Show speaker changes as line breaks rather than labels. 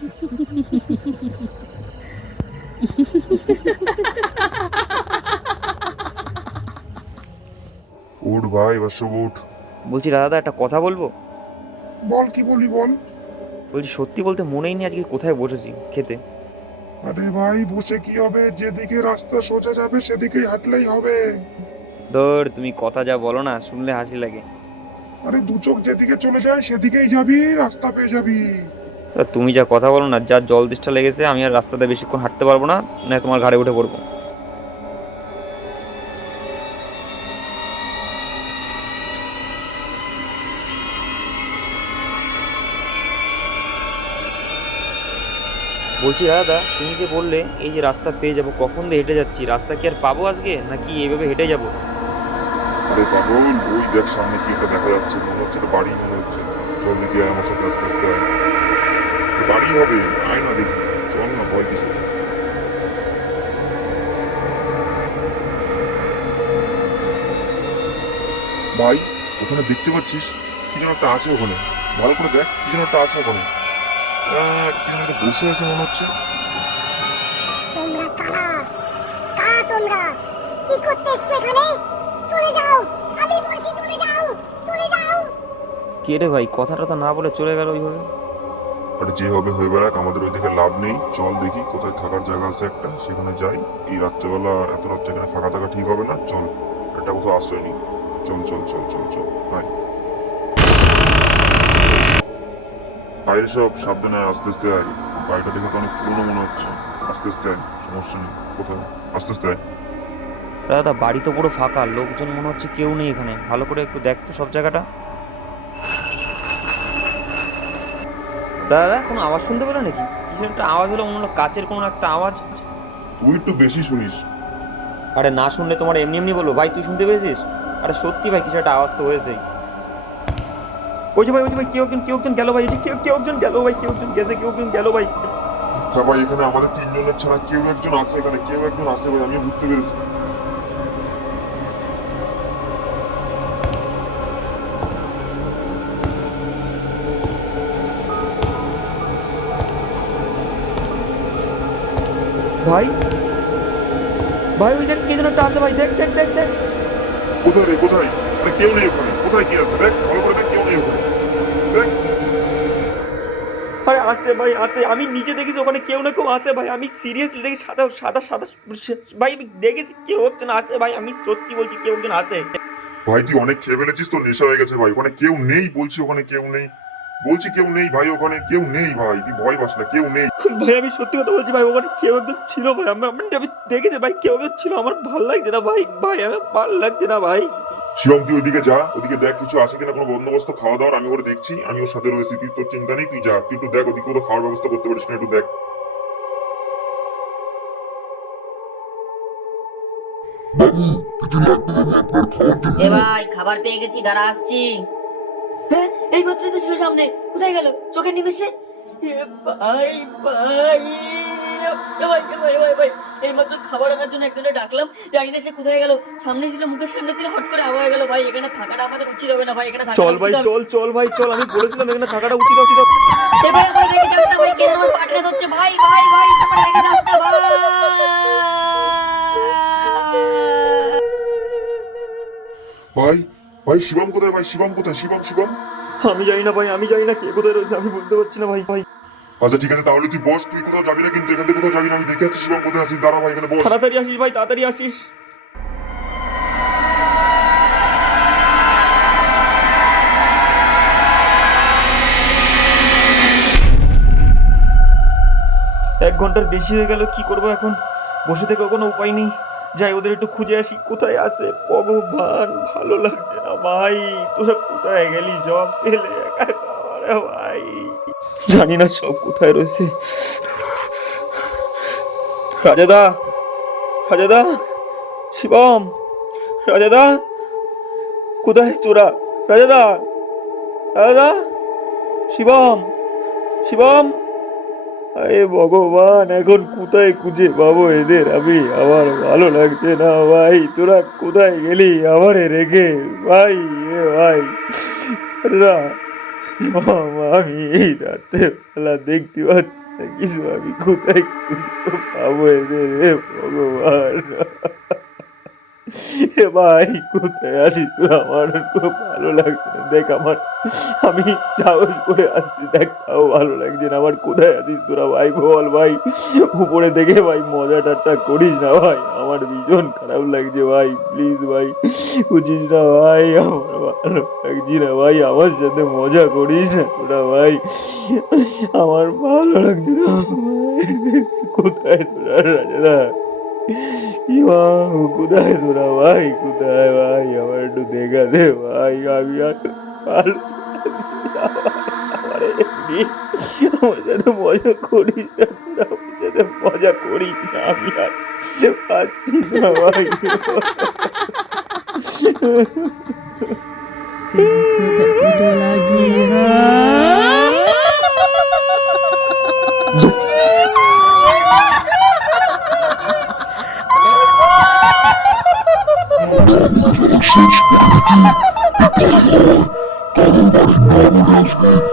উঠ ভাই এবার শুভ উঠ।
বলছি দাদা একটা কথা বলব?
বল কি বলি বল?
বলছি সত্যি বলতে মনেই নেই আজকে কোথায় বসেছি খেতে।
আরে ভাই বসে কি হবে? যেদিকে রাস্তা সোজা যাবে সেদিকেই হাঁটলেই হবে।
ধর তুমি কথা যা বলো না শুনলে হাসি লাগে।
আরে দু চোখ যেদিকে চলে যায় সেদিকেই যাবি রাস্তা পেয়ে যাবি।
তুমি যা কথা বলো না, যা জল দিষ্টা লেগেছে, আমি আর রাস্তাতে বেশিক্ষণ হাঁটতে পারব না না তোমার ঘাড়ে উঠে পড়ব। বলছি, দাদা, তুমি যে বললে, এই যে রাস্তা পেয়ে যাব, কখন দিয়ে হেঁটে যাচ্ছি? রাস্তা কি আর পাবো আজকে, নাকি এইভাবে হেঁটে যাব?
আরে সামনে কি দেখা যাচ্ছে, মনে হচ্ছে বাড়ি, মনে হচ্ছে। চল দেখি আমার সাথে আস্তে আস্তে বাড়ি হবে আয় না দেখি চল না ভয় কিছু ভাই ওখানে দেখতে পাচ্ছিস? কি যেন একটা আছে ওখানে। ভালো করে দেখ কি যেন একটা আছে ওখানে। কি যেন একটা বসে আছে মনে হচ্ছে।
তোমরা কারা? কারা তোমরা? কি করতে এসছো এখানে? চলে যাও। আমি বলছি চলে যাও। চলে যাও।
কে রে ভাই? কথাটা তো না বলে চলে গেল ওইভাবে।
আর যে হবে, হয়ে বেড়াক, আমাদের ওই দিকে লাভ নেই। চল দেখি কোথায় থাকার জায়গা আছে একটা, সেখানে যাই। এই রাত্রেবেলা, এত রাত্রে এখানে ফাঁকা থাকা ঠিক হবে না? চল, একটা কোথাও আশ্রয় নিই। চল চল চল চল চল আয় আয় সব, সাবধানে আস্তে আস্তে আয়। বাড়িটা দেখে তো অনেক পুরনো মনে হচ্ছে। আস্তে আস্তে আয়, সমস্যা নেই। কোথায়? আস্তে আস্তে আয়।
দাদা, বাড়ি তো পুরো ফাঁকা, লোকজন মনে হচ্ছে কেউ নেই এখানে। ভালো করে একটু দেখ তো সব জায়গাটা। দাদা কোনো আওয়াজ শুনতে পেল নাকি? কিছু একটা আওয়াজ হলো মনে হলো কাচের কোনো একটা আওয়াজ
তুই একটু বেশি শুনিস।
আরে না শুনলে তোমার এমনি এমনি বলব। ভাই তুই শুনতে পেয়েছিস? আরে সত্যি ভাই কিছু একটা আওয়াজ তো হয়েছে ওই যে ভাই ওই যে ভাই কেউ একজন কেউ একজন গেল ভাই যে কেউ কেউ একজন গেল ভাই কেউ একজন গেছে কেউ একজন গেল ভাই।
হ্যাঁ ভাই এখানে আমাদের তিনজনের ছাড়া কেউ একজন আছে এখানে কেউ একজন আছে ভাই আমি বুঝতে পেরেছি।
ভাই। ভাই ওই দেখ কে যেন একটা আছে ভাই দেখ দেখ দেখ দেখ।
কোথায় রে কোথায়? আরে কেউ নেই ওখানে। কোথায় কি আছে? দেখ ভালো করে দেখ কেউ নেই ওখানে। দেখ।
আরে আসে ভাই আসে আমি নিজে দেখেছি ওখানে কেউ না কেউ আসে ভাই। আমি সিরিয়াসলি দেখি সাদা সাদা সাদা ভাই আমি দেখেছি কেউ একজন আসে ভাই। আমি সত্যি বলছি কেউ একজন আসে
ভাই তুই অনেক খেয়ে ফেলেছিস তো নেশা হয়ে গেছে ভাই। ওখানে কেউ নেই বলছি ওখানে কেউ নেই। বলছি কেউ নেই ভাই ওখানে কেউ নেই ভাই তুই ভয় পাস না কেউ নেই।
ভাই আমি সত্যি কথা বলছি ভাই ওখানে কেউ একজন ছিল ভাই আমি আমি আমি দেখেছি ভাই কেউ একজন ছিল আমার ভালো লাগছে না ভাই ভাই আমার ভালো লাগছে না ভাই।
শিবম তুই ওদিকে যা ওদিকে দেখ কিছু আছে কিনা কোনো বন্দোবস্ত খাওয়া দাওয়ার আমি ওরে দেখছি আমি ওর সাথে রয়েছি তুই তোর চিন্তা নেই তুই যা তুই একটু দেখ ওদিকে কোনো খাওয়ার ব্যবস্থা করতে পারিস না একটু দেখ।
এ ভাই খাবার পেয়ে গেছি দাঁড়া আসছি। হ্যাঁ এই তো ছিল সামনে। কোথায় গেল? চোখের নিমেষে? ভাই ভাই ভাই ভাই ভাই ভাই। এই মাত্র খাবার আনার জন্য একজনে ডাকলাম। জানি না সে কোথায় গেল। সামনে ছিল মুখের সামনে ছিল হট করে গেল ভাই এখানে থাকাটা আমাদের উচিত হবে না ভাই এখানে
চল ভাই চল চল ভাই চল। আমি বলেছিলাম এখানে থাকাটা উচিত উচিত
ভাই ভাই ভাই ভাই ভাই
শিবম কোথায় ভাই? শিবম কোথায়? শিবম শিবম?
আমি জানি না ভাই আমি জানি না কে কোথায় রয়েছে আমি বলতে পারছি না ভাই ভাই।
আচ্ছা ঠিক আছে তাহলে তুই বস তুই কোথাও যাবি না কিন্তু এখান থেকে কোথাও যাবি না আমি দেখে আছি শিবম কোথায় আছিস দাঁড়া ভাই এখানে বস।
তাড়াতাড়ি আসিস ভাই তাড়াতাড়ি আসিস। এক ঘণ্টার বেশি হয়ে গেল কি করব এখন? বসে থেকে কোনো উপায় নেই। যাই, ওদের একটু খুঁজে আসি, কোথায় আছে? ভগবান, ভালো লাগছে না ভাই। তোরা কোথায় গেলি? সব পেলে ভাই। জানি না সব কোথায় রয়েছে। রাজাদা রাজাদা, শিবম, রাজাদা, কোথায় তোরা? রাজাদা রাজাদা, শিবম শিবম। আরে ভগবান, এখন কোথায় খুঁজে পাবো এদের? আমি, আমার ভালো লাগছে না, ভাই। তোরা কোথায় গেলি? আমারে রেখে। ভাই, এ ভাই। আমি এই রাত্রে বেলা দেখতে পাচ্ছি কিছু আমি কোথায় খুঁজতে পাবো এদের? রে ভগবান। ভাই, কোথায় আছিস? আমার খুব ভালো লাগছে দেখ আমার, আমি সাহস করে আসছি। দেখ, তাও ভালো লাগছে না। আমার কোথায় আছিস তোরা ভাই? বল ভাই। উপরে দেখে ভাই মজা টাট্টা করিস না ভাই। আমার ভীষণ খারাপ লাগছে ভাই। প্লিজ ভাই, বুঝিস না ভাই। আমার ভালো লাগছে না ভাই। আমার সাথে মজা করিস না তোরা ভাই। আমার ভালো লাগছে না। কোথায় তোরা ইমা কোথায় তোরা? ভাই, কোথায়? ভাই, আমার একটু দেখা দে, ভাই, আমি আর আমার সাথে মজা করিস না আমার সাথে মজা করিস না, আমি আর পাচ্ছি না, ভাই।
Seçtik. Dikkat edin. Gelin bakayım ne yapacağız biz.